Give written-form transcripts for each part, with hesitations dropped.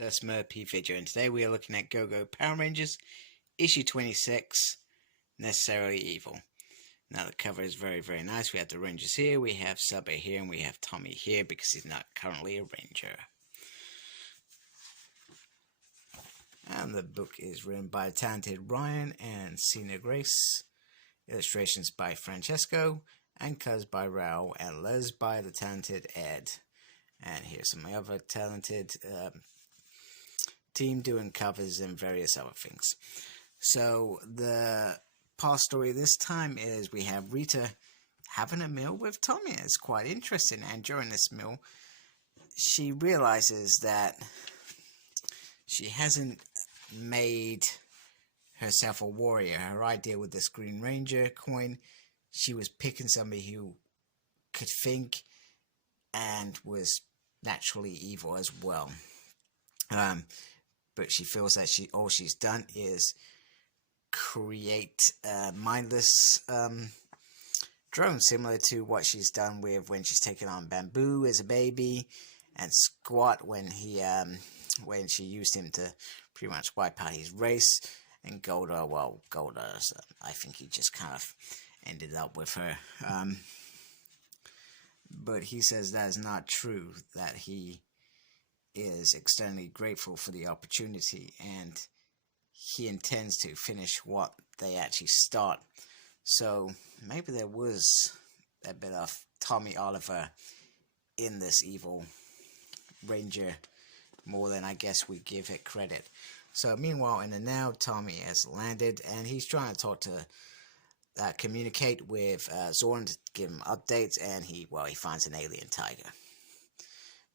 to Smurpy video, and today we are looking at Go-Go Power Rangers, issue 26, Necessarily Evil. Now the cover is very, very nice. We have the Rangers here, we have Saba here, and we have Tommy here because he's not currently a Ranger. And the book is written by talented Ryan and Sina Grace, illustrations by Francesco, and colors by Raul, and letters by the talented Ed. And here's some other talented team doing covers and various other things. So the past story this time is we have Rita having a meal with Tommy. It's quite interesting, and during this meal she realizes that she hasn't made herself a warrior. Her idea with this Green Ranger coin, she was picking somebody who could think and was naturally evil as well. But she feels that all she's done is create a mindless drone, similar to what she's done with when she's taken on Bamboo as a baby, and Squat when she used him to pretty much wipe out his race, and Golda, well, Golda, I think he just kind of ended up with her. But he says that is not true, that he is extremely grateful for the opportunity, and he intends to finish what they actually start. So maybe there was a bit of Tommy Oliver in this evil Ranger, more than I guess we give it credit. So meanwhile, in the now, Tommy has landed, and he's trying to talk to communicate with Zorn to give him updates, and he finds an alien tiger.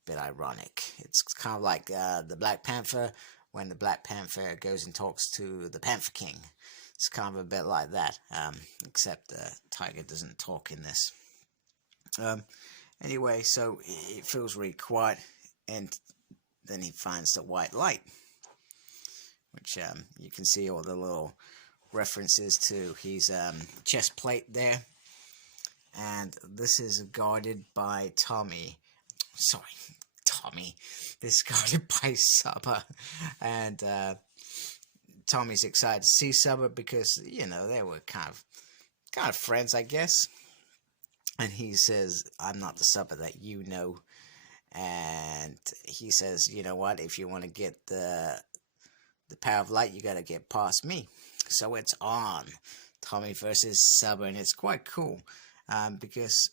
Bit ironic. It's kind of like the Black Panther, when the Black Panther goes and talks to the Panther King. It's kind of a bit like that, except the tiger doesn't talk in this. Anyway, so it feels really quiet, and then he finds the white light, which you can see all the little references to his chest plate there. And this is guarded by Tommy. This is guarded by Saba. And Tommy's excited to see Saba because, you know, they were kind of friends, I guess. And he says, I'm not the Saba that you know. And he says, you know what, if you want to get the power of light, you gotta get past me. So it's on. Tommy versus Saba, and it's quite cool. Because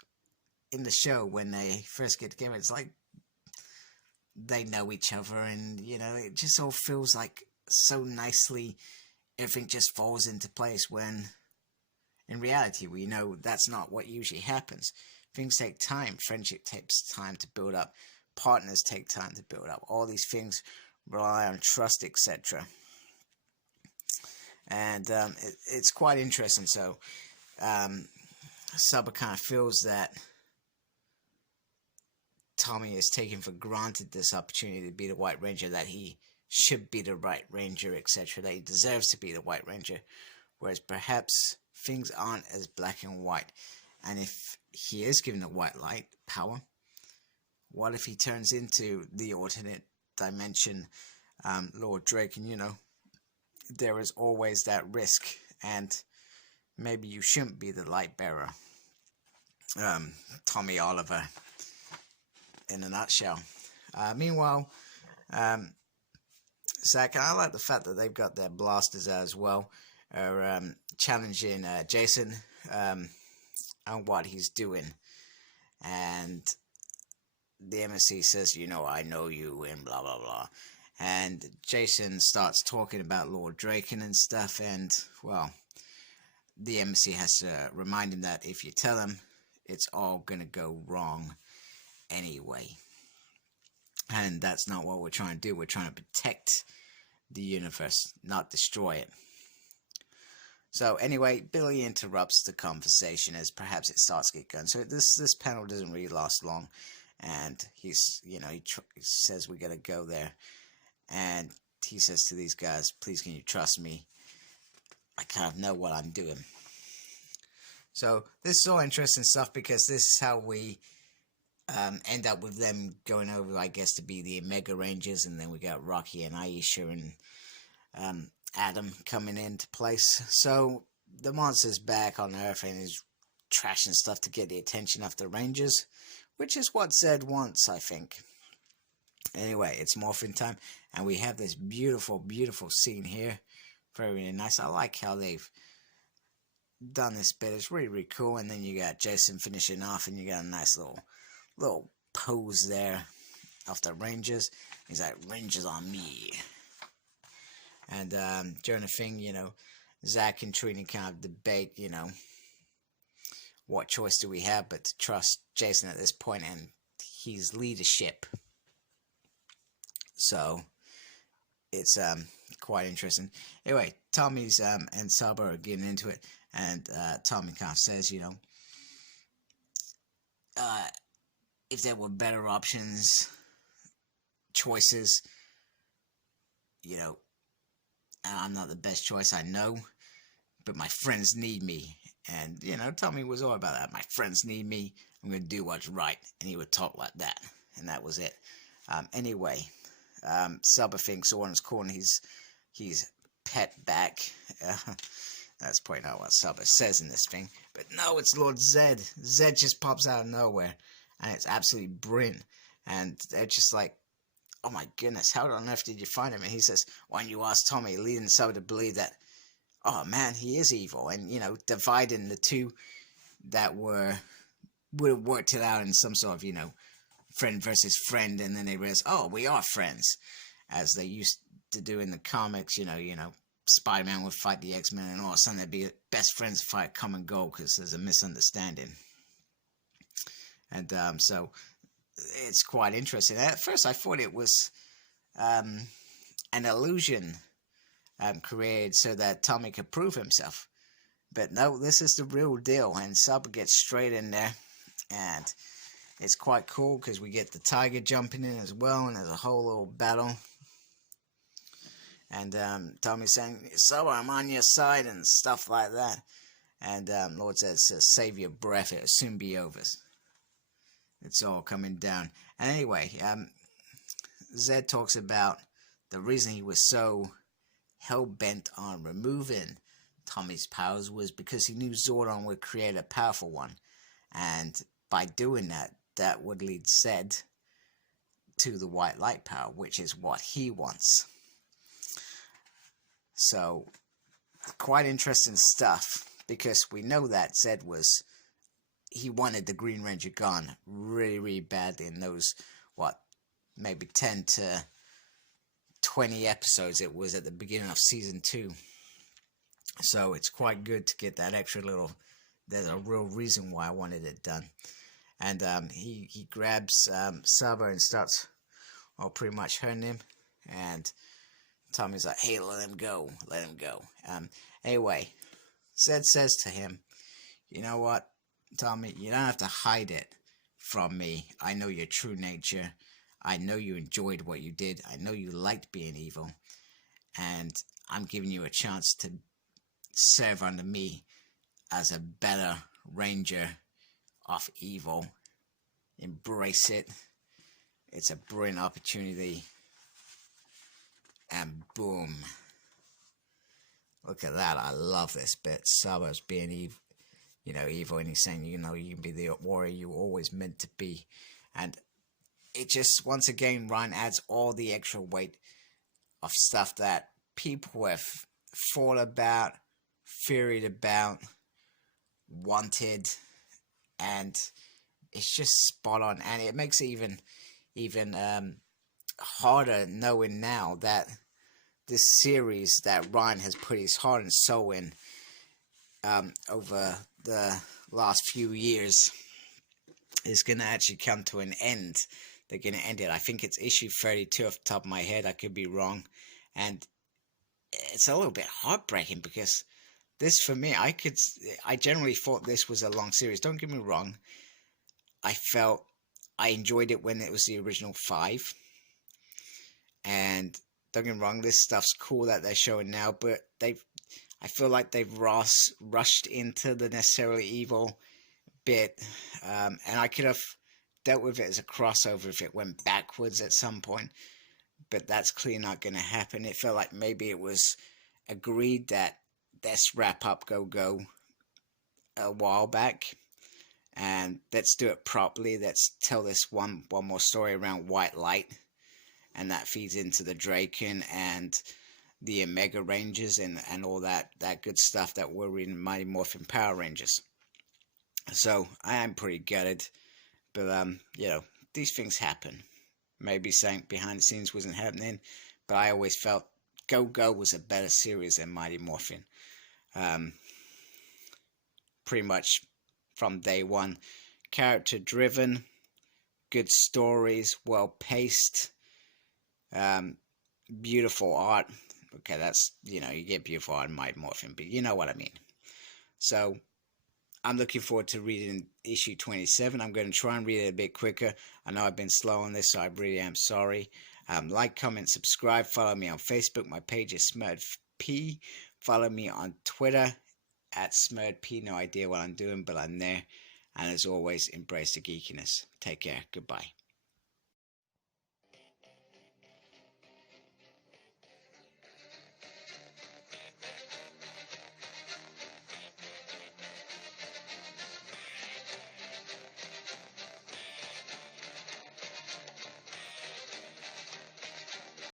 in the show, when they first get together, it's like they know each other, and you know, it just all feels like so nicely everything just falls into place, when in reality we know that's not what usually happens. Things take time. Friendship takes time to build up. Partners take time to build up. All these things rely on trust, etc. And it's quite interesting. So Saba kind of feels that Tommy is taking for granted this opportunity to be the White Ranger, that he should be the White Ranger, etc., that he deserves to be the White Ranger, whereas perhaps things aren't as black and white. And if he is given the white light power, what if he turns into the alternate dimension Lord Drake? And you know, there is always that risk, and maybe you shouldn't be the light bearer. Tommy Oliver, in a nutshell. Meanwhile, Zach, I like the fact that they've got their blasters as well, challenging Jason on what he's doing. And the MSC says, you know, I know you, and blah blah blah. And Jason starts talking about Lord Draken and stuff, and well, the MSC has to remind him that if you tell him, it's all gonna go wrong anyway. And that's not what we're trying to do. We're trying to protect the universe, not destroy it. So anyway, Billy interrupts the conversation as perhaps it starts to get going. So this panel doesn't really last long, and he's, you know, he says we gotta go there, and he says to these guys, please can you trust me? I kind of know what I'm doing. So this is all interesting stuff, because this is how we end up with them going over, I guess, to be the Omega Rangers, and then we got Rocky and Aisha and Adam coming into place. So the monster's back on Earth and is trashing stuff to get the attention of the Rangers, which is what Zed wants, I think. Anyway, it's morphin time, and we have this beautiful, beautiful scene here. Very, very nice. I like how they've done this bit. It's really, really cool. And then you got Jason finishing off, and you got a nice little pose there of the Rangers. He's like, Rangers on me. And during the thing, you know, Zach and Trini kind of debate, you know, what choice do we have but to trust Jason at this point, and he's leadership. So it's quite interesting. Anyway, Tommy's and Saba are getting into it, and Tommy kind of says, you know, if there were better options, choices, you know, I'm not the best choice, I know, but my friends need me. And, you know, Tommy was all about that. My friends need me. I'm going to do what's right. And he would talk like that. And that was it. Anyway, Saba thinks Oran's calling his pet back. That's probably not what Saba says in this thing. But no, it's Lord Zed. Zed just pops out of nowhere. And it's absolutely brilliant. And they're just like, oh my goodness, how on earth did you find him? And he says, when you ask Tommy, leading Saba to believe that, oh man, he is evil. And, you know, dividing the two that would have worked it out in some sort of, you know, friend versus friend. And then they realize, oh, we are friends. As they used to do in the comics, you know, Spider-Man would fight the X-Men, and all of a sudden they'd be best friends to fight common goal because there's a misunderstanding. And so it's quite interesting. At first I thought it was an illusion created so that Tommy could prove himself. But no, this is the real deal, and Saba gets straight in there, and it's quite cool because we get the tiger jumping in as well, and there's a whole little battle. And Tommy's saying, Saba, I'm on your side, and stuff like that. And Lord Zed says, save your breath, it'll soon be over. It's all coming down. And anyway, Zed talks about the reason he was so hell-bent on removing Tommy's powers was because he knew Zordon would create a powerful one. And by doing that, that would lead Zed to the white light power, which is what he wants. So, quite interesting stuff, because we know that Zed he wanted the Green Ranger gone really, really badly in those, maybe 10 to 20 episodes it was at the beginning of season 2. So it's quite good to get that extra little, there's a real reason why I wanted it done. And he grabs Saba and starts, pretty much hurting him. And Tommy's like, hey, let him go. Anyway, Zed says to him, you know what, Tommy, you don't have to hide it from me. I know your true nature. I know you enjoyed what you did. I know you liked being evil. And I'm giving you a chance to serve under me as a better ranger of evil. Embrace it. It's a brilliant opportunity. And boom. Look at that. I love this bit. Saba's being evil, and he's saying, you can be the warrior you always meant to be. And it just, once again, Ryan adds all the extra weight of stuff that people have thought about, theoried about, wanted, and it's just spot on. And it makes it even harder knowing now that this series that Ryan has put his heart and soul in over the last few years is going to actually come to an end. They're going to end it. I think it's issue 32 off the top of my head. I could be wrong. And it's a little bit heartbreaking because this, for me, I generally thought this was a long series. Don't get me wrong. I enjoyed it when it was the original 5. And don't get me wrong, this stuff's cool that they're showing now, but I feel like they've rushed into the necessarily evil bit, and I could have dealt with it as a crossover if it went backwards at some point, but that's clearly not going to happen. It felt like maybe it was agreed that let's wrap up Go a while back, and let's do it properly. Let's tell this one more story around White Light, and that feeds into the Draken and the Omega Rangers and all that good stuff that we're reading Mighty Morphin Power Rangers. So I am pretty gutted, but you know, these things happen. Maybe something behind the scenes wasn't happening, but I always felt Go was a better series than Mighty Morphin. Pretty much from day one. Character driven, good stories, well paced, beautiful art. Okay, that's, you know, you get beautiful art in Mighty Morphin, but you know what I mean. So I'm looking forward to reading issue 27. I'm going to try and read it a bit quicker. I know I've been slow on this, so I really am sorry. Like, comment, subscribe. Follow me on Facebook. My page is SmurredP. Follow me on Twitter at SmurredP. No idea what I'm doing, but I'm there. And as always, embrace the geekiness. Take care. Goodbye.